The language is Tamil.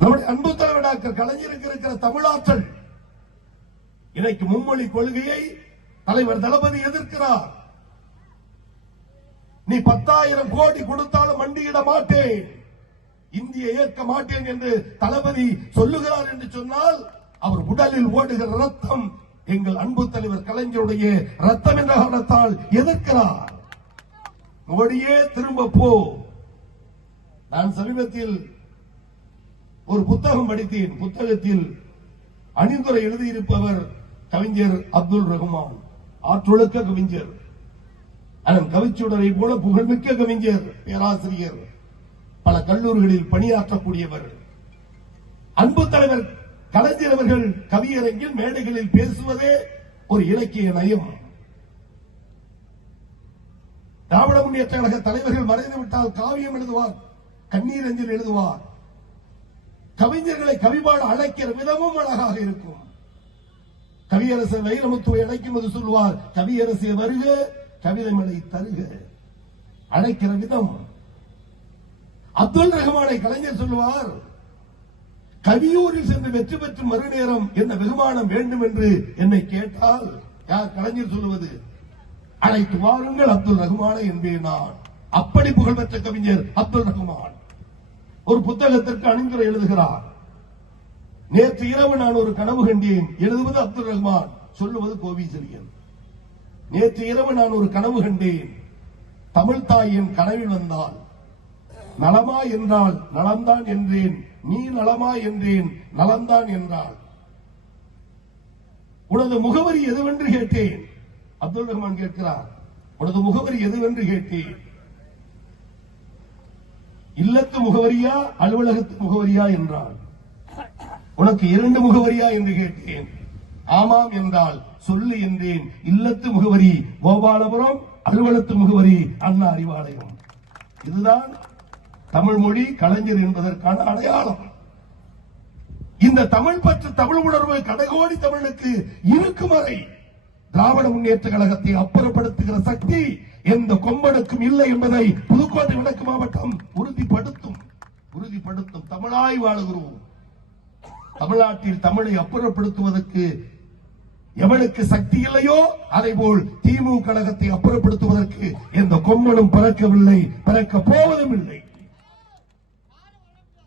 நம்முடைய அன்பு தலைவர் டாக்டர் கலைஞருக்கு இருக்கிற தமிழாற்றல். இன்னைக்கு மும்மொழி கொள்கையை தலைவர் தளபதி எதிர்க்கிறார். நீ 10,000 கோடி கொடுத்தாலும் மண்டியிட மாட்டேன், இந்தியை ஏற்க மாட்டேன் என்று தளபதி சொல்லுகிறார் என்று சொன்னால் அவர் உடலில் ஓடுகிற ரத்தம் எங்கள் அன்பு தலைவர் கலைஞருடைய ரத்தம் என்ற காரணத்தால் எதிர்க்கிறார். மோடியே திரும்ப போ. நான் சமீபத்தில் ஒரு புத்தகம் படித்தேன். புத்தகத்தில் அணிந்துரை எழுதியிருப்பவர் கவிஞர் அப்துல் ரஹ்மான். ஆற்றொழுக்க கவிஞர், அதன் கவிச்சுடரை போல புகழ்மிக்க கவிஞர், பேராசிரியர், பல கல்லூரிகளில் பணியாற்றக்கூடியவர். அன்பு தலைவர் கலைஞர் அவர்கள் கவியரங்கில் மேடைகளில் பேசுவதே ஒரு இலக்கிய நயம். திராவிட முன்னேற்ற கழக தலைவர்கள் மறைந்துவிட்டால் காவியம் எழுதுவார், கண்ணீர் அஞ்சல் எழுதுவார். கவிஞர்களை கவிபாட அழைக்கிற விதமும் அழகாக இருக்கும். கவியரசர் வைரமுத்துவை அழைக்கும் போது சொல்லுவார், கவியரசே வருக, கவிதை மலை தருக. அழைக்கிற விதம். அப்துல் ரஹ்மானை கலைஞர் சொல்லுவார், கவியூரில் சென்று வெற்றி பெற்று மறுநேரம் என்ன வெகுமானம் வேண்டும் என்று என்னை கேட்டால் யார் கலைஞர் சொல்லுவது, அழைத்து வாருங்கள் அப்துல் ரஹ்மானை என்பேன் நான். அப்படி புகழ்பெற்ற கவிஞர் அப்துல் ரஹ்மான் ஒரு புத்தகத்திற்கு அணிந்துரை எழுதுகிறார். நேற்று இரவு நான் ஒரு கனவு கண்டேன். எழுதுவது அப்துல் ரஹ்மான், சொல்லுவது கோவிசெழியன். நேற்று இரவு நான் ஒரு கனவு கண்டேன். தமிழ் தாயின் கனவில் வந்தால் நலமா என்றால் நலம்தான் என்றேன், நீ நலமா என்றேன், நலம்தான் என்றால். உனது முகவரி எதுவென்று கேட்டேன். அப்துல் ரஹ்மான் கேட்கிறார், உனது முகவரி எதுவென்று கேட்டேன். இல்லத்து முகவரியா அலுவலகத்து முகவரியா என்றால். உனக்கு 2 முகவரியா என்று கேட்டேன். ஆமாம் என்றால் சொல்லு என்றேன். இல்லத்து முகவரி கோபாலபுரம், அலுவலகத்து முகவரி அண்ணா அறிவாலயம். இதுதான் தமிழ் மொழி கலைஞர் என்பதற்கான அடையாளம். இந்த தமிழ் பற்று, தமிழ் உணர்வு கடைகோடி தமிழுக்கு இருக்கும் வரை திராவிட முன்னேற்ற கழகத்தை அப்புறப்படுத்துகிற சக்தி எந்த கொம்பனுக்கும் இல்லை என்பதை புதுக்கோட்டை வடக்கு மாவட்டம் உறுதிப்படுத்தும். தமிழாய் வாழுகிறோம். தமிழ்நாட்டில் தமிழை அப்புறப்படுத்துவதற்கு எவனுக்கு சக்தி இல்லையோ அதேபோல் திமுக கழகத்தை அப்புறப்படுத்துவதற்கு எந்த கொம்பனும் பிறக்கவில்லை, பிறக்க போவதும் இல்லை.